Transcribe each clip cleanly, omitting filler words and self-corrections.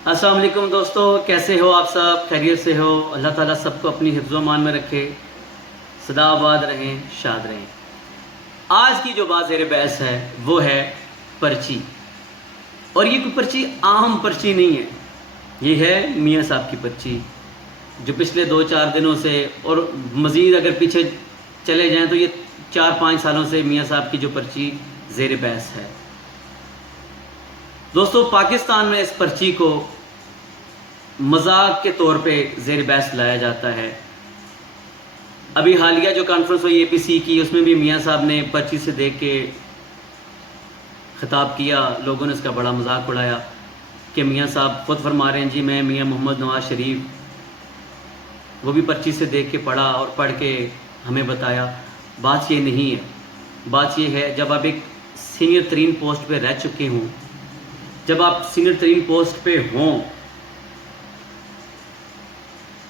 السلام علیکم دوستو، کیسے ہو آپ سب؟ خیریت سے ہو؟ اللہ تعالیٰ سب کو اپنی حفظ و امان میں رکھے، سدا آباد رہیں، شاد رہیں۔ آج کی جو بات زیر بحث ہے وہ ہے پرچی، اور یہ کوئی پرچی عام پرچی نہیں ہے، یہ ہے میاں صاحب کی پرچی، جو پچھلے 2-4 دنوں سے اور مزید اگر پیچھے چلے جائیں تو یہ 4-5 سالوں سے میاں صاحب کی جو پرچی زیر بحث ہے۔ دوستو، پاکستان میں اس پرچی کو مذاق کے طور پہ زیر بحث لایا جاتا ہے۔ ابھی حالیہ جو کانفرنس ہوئی APC کی، اس میں بھی میاں صاحب نے پرچی سے دیکھ کے خطاب کیا، لوگوں نے اس کا بڑا مذاق اڑایا کہ میاں صاحب خود فرما رہے ہیں جی میں میاں محمد نواز شریف، وہ بھی پرچی سے دیکھ کے پڑھا اور پڑھ کے ہمیں بتایا۔ بات یہ نہیں ہے، بات یہ ہے جب آپ ایک سینئر ترین پوسٹ پہ رہ چکے ہوں، جب آپ سینئر ترین پوسٹ پہ ہوں،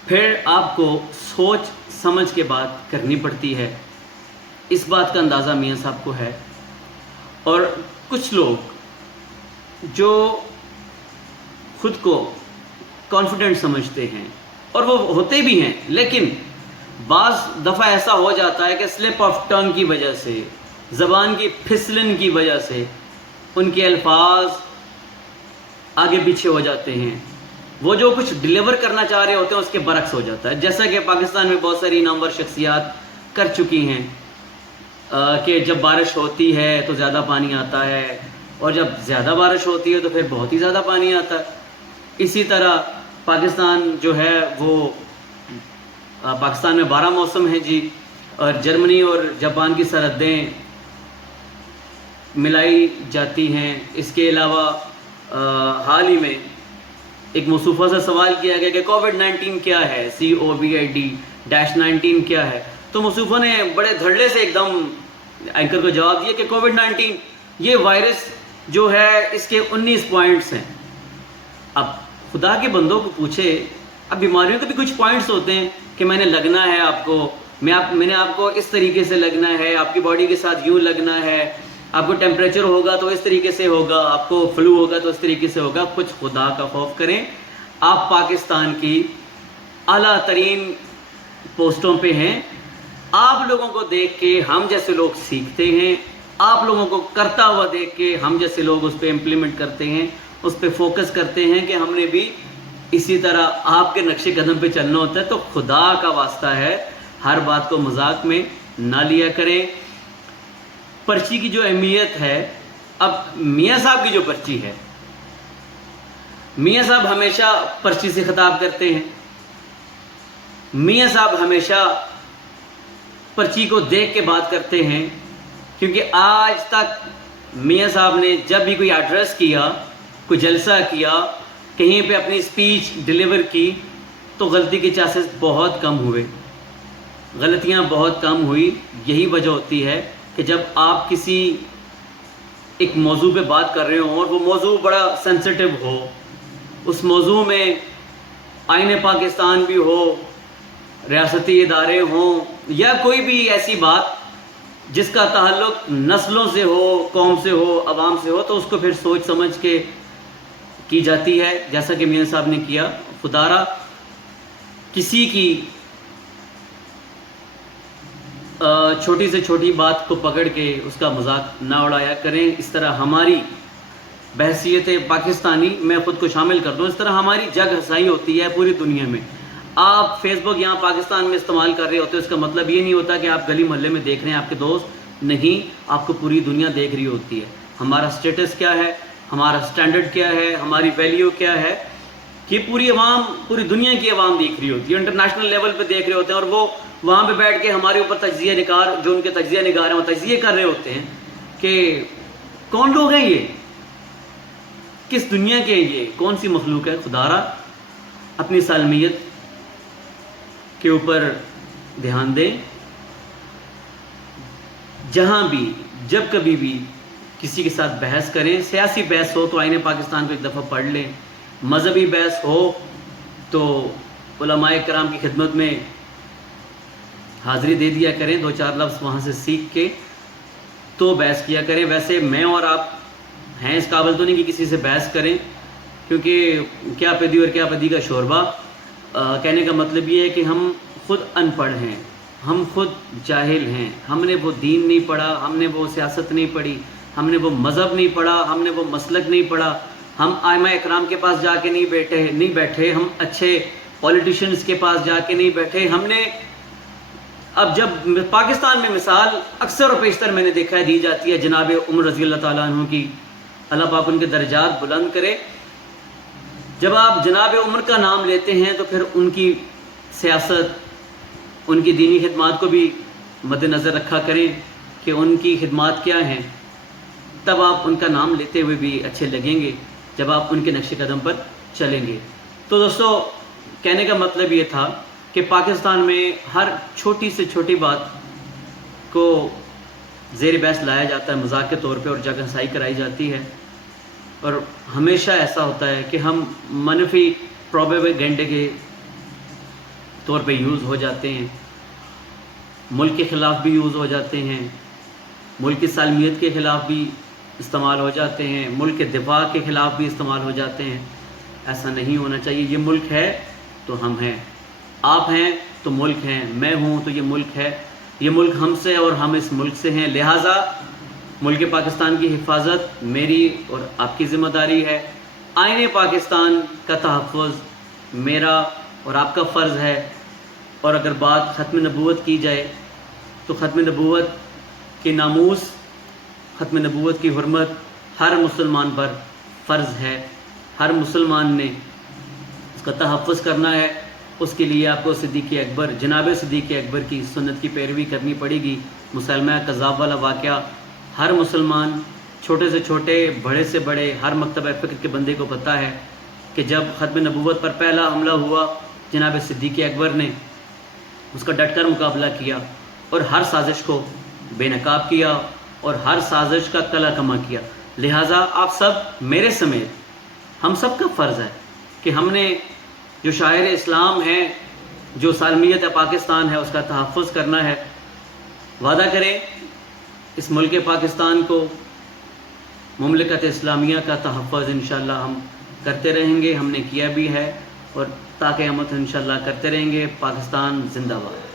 پھر آپ کو سوچ سمجھ کے بات کرنی پڑتی ہے۔ اس بات کا اندازہ میاں صاحب کو ہے، اور کچھ لوگ جو خود کو کانفیڈنٹ سمجھتے ہیں، اور وہ ہوتے بھی ہیں، لیکن بعض دفعہ ایسا ہو جاتا ہے کہ سلپ آف ٹنگ کی وجہ سے، زبان کی پھسلن کی وجہ سے ان کے الفاظ آگے پیچھے ہو جاتے ہیں، وہ جو کچھ ڈیلیور کرنا چاہ رہے ہوتے ہیں اس کے برعکس ہو جاتا ہے، جیسا کہ پاکستان میں بہت ساری نامور شخصیات کر چکی ہیں کہ جب بارش ہوتی ہے تو زیادہ پانی آتا ہے، اور جب زیادہ بارش ہوتی ہے تو پھر بہت ہی زیادہ پانی آتا ہے۔ اسی طرح پاکستان جو ہے وہ پاکستان میں 12 موسم ہیں جی، اور جرمنی اور جاپان کی سرحدیں ملائی جاتی ہیں۔ اس کے علاوہ حال ہی میں ایک مصوفہ سے سوال کیا گیا کہ COVID-19 کیا ہے، COVID-19 کیا ہے، تو مصوفہ نے بڑے دھڑلے سے ایک دم اینکر کو جواب دیا کہ COVID-19 یہ وائرس جو ہے اس کے 19 پوائنٹس ہیں۔ اب خدا کے بندوں کو پوچھے، اب بیماریوں کے بھی کچھ پوائنٹس ہوتے ہیں کہ میں نے لگنا ہے آپ کو، میں نے آپ کو اس طریقے سے لگنا ہے، آپ کی باڈی کے ساتھ یوں لگنا ہے، آپ کو ٹیمپریچر ہوگا تو اس طریقے سے ہوگا، آپ کو فلو ہوگا تو اس طریقے سے ہوگا۔ کچھ خدا کا خوف کریں، آپ پاکستان کی اعلیٰ ترین پوسٹوں پہ ہیں، آپ لوگوں کو دیکھ کے ہم جیسے لوگ سیکھتے ہیں، آپ لوگوں کو کرتا ہوا دیکھ کے ہم جیسے لوگ اس پہ امپلیمنٹ کرتے ہیں، اس پہ فوکس کرتے ہیں کہ ہم نے بھی اسی طرح آپ کے نقش قدم پہ چلنا ہوتا ہے۔ تو خدا کا واسطہ ہے ہر بات کو مذاق میں نہ لیا کریں۔ پرچی کی جو اہمیت ہے، اب میاں صاحب کی جو پرچی ہے، میاں صاحب ہمیشہ پرچی سے خطاب کرتے ہیں، میاں صاحب ہمیشہ پرچی کو دیکھ کے بات کرتے ہیں، کیونکہ آج تک میاں صاحب نے جب بھی کوئی ایڈریس کیا، کوئی جلسہ کیا، کہیں پہ اپنی اسپیچ ڈیلیور کی، تو غلطی کے چانسز بہت کم ہوئے، غلطیاں بہت کم ہوئی۔ یہی وجہ ہوتی ہے کہ جب آپ کسی ایک موضوع پہ بات کر رہے ہوں اور وہ موضوع بڑا سینسٹیو ہو، اس موضوع میں آئین پاکستان بھی ہو، ریاستی ادارے ہوں، یا کوئی بھی ایسی بات جس کا تعلق نسلوں سے ہو، قوم سے ہو، عوام سے ہو، تو اس کو پھر سوچ سمجھ کے کی جاتی ہے، جیسا کہ میاں صاحب نے کیا۔ خدا را کسی کی چھوٹی سے چھوٹی بات کو پکڑ کے اس کا مذاق نہ اڑایا کریں۔ اس طرح ہماری بحثیت پاکستانی، میں خود کو شامل کر دوں، اس طرح ہماری جگ ہنسائی ہوتی ہے پوری دنیا میں۔ آپ فیس بک یہاں پاکستان میں استعمال کر رہے ہوتے ہیں، اس کا مطلب یہ نہیں ہوتا کہ آپ گلی محلے میں دیکھ رہے ہیں آپ کے دوست، نہیں، آپ کو پوری دنیا دیکھ رہی ہوتی ہے۔ ہمارا سٹیٹس کیا ہے، ہمارا سٹینڈرڈ کیا ہے، ہماری ویلیو کیا ہے، یہ پوری عوام، پوری دنیا کی عوام دیکھ رہی ہوتی ہے، انٹرنیشنل لیول پہ دیکھ رہے ہوتے ہیں، اور وہ وہاں پہ بیٹھ کے ہمارے اوپر تجزیہ نگار، جو ان کے تجزیہ نگار ہیں، وہ تجزیے کر رہے ہوتے ہیں کہ کون لوگ ہیں یہ، کس دنیا کے ہیں یہ، کون سی مخلوق ہے۔ خدا را اپنی سالمیت کے اوپر دھیان دیں۔ جہاں بھی، جب کبھی بھی کسی کے ساتھ بحث کریں، سیاسی بحث ہو تو آئین پاکستان کو ایک دفعہ پڑھ لیں، مذہبی بحث ہو تو علماء کرام کی خدمت میں حاضری دے دیا کریں، 2-4 لفظ وہاں سے سیکھ کے تو بحث کیا کریں۔ ویسے میں اور آپ ہیں اس قابل تو نہیں کہ کسی سے بحث کریں، کیونکہ کیا پیدی اور کیا پدی کا شوربہ. کہنے کا مطلب یہ ہے کہ ہم خود ان پڑھ ہیں، ہم خود جاہل ہیں، ہم نے وہ دین نہیں پڑھا، ہم نے وہ سیاست نہیں پڑھی، ہم نے وہ مذہب نہیں پڑھا، ہم نے وہ مسلک نہیں پڑھا، ہم ائمہ اکرام کے پاس جا کے نہیں بیٹھے، ہم اچھے پولیٹیشنز کے پاس جا کے نہیں بیٹھے. ہم نے اب جب پاکستان میں مثال اکثر و بیشتر میں نے دیکھا ہے دی جاتی ہے جناب عمر رضی اللہ تعالیٰ عنہ کی، اللہ پاک ان کے درجات بلند کرے. جب آپ جناب عمر کا نام لیتے ہیں تو پھر ان کی سیاست، ان کی دینی خدمات کو بھی مد نظر رکھا کریں کہ ان کی خدمات کیا ہیں، تب آپ ان کا نام لیتے ہوئے بھی اچھے لگیں گے جب آپ ان کے نقش قدم پر چلیں گے. تو دوستو کہنے کا مطلب یہ تھا کہ پاکستان میں ہر چھوٹی سے چھوٹی بات کو زیر بحث لایا جاتا ہے مذاق کے طور پہ اور جگہ ہنسائی کرائی جاتی ہے، اور ہمیشہ ایسا ہوتا ہے کہ ہم منفی پروپیگنڈے کے طور پہ یوز ہو جاتے ہیں، ملک کے خلاف بھی یوز ہو جاتے ہیں، ملک کی سالمیت کے خلاف بھی استعمال ہو جاتے ہیں، ملک کے دفاع کے خلاف بھی استعمال ہو جاتے ہیں. ایسا نہیں ہونا چاہیے. یہ ملک ہے تو ہم ہیں، آپ ہیں تو ملک ہیں، میں ہوں تو یہ ملک ہے، یہ ملک ہم سے اور ہم اس ملک سے ہیں. لہٰذا ملک پاکستان کی حفاظت میری اور آپ کی ذمہ داری ہے. آئین پاکستان کا تحفظ میرا اور آپ کا فرض ہے. اور اگر بات ختم نبوت کی جائے تو ختم نبوت کی ناموس، ختم نبوت کی حرمت ہر مسلمان پر فرض ہے. ہر مسلمان نے اس کا تحفظ کرنا ہے. اس کے لیے آپ کو صدیق اکبر، جناب صدیق اکبر کی سنت کی پیروی کرنی پڑے گی. مسلمہ کذاب والا واقعہ ہر مسلمان، چھوٹے سے چھوٹے، بڑے سے بڑے، ہر مکتبہ فکر کے بندے کو پتہ ہے کہ جب ختم نبوت پر پہلا حملہ ہوا جناب صدیق اکبر نے اس کا ڈٹ کر مقابلہ کیا اور ہر سازش کو بے نقاب کیا اور ہر سازش کا کلا کما کیا. لہٰذا آپ سب میرے سمیت ہم سب کا فرض ہے کہ ہم نے جو شاعر اسلام ہے، جو سالمیت پاکستان ہے، اس کا تحفظ کرنا ہے. وعدہ کریں اس ملک پاکستان کو، مملکت اسلامیہ کا تحفظ انشاءاللہ ہم کرتے رہیں گے. ہم نے کیا بھی ہے اور تا قیامت انشاءاللہ کرتے رہیں گے. پاکستان زندہ باد.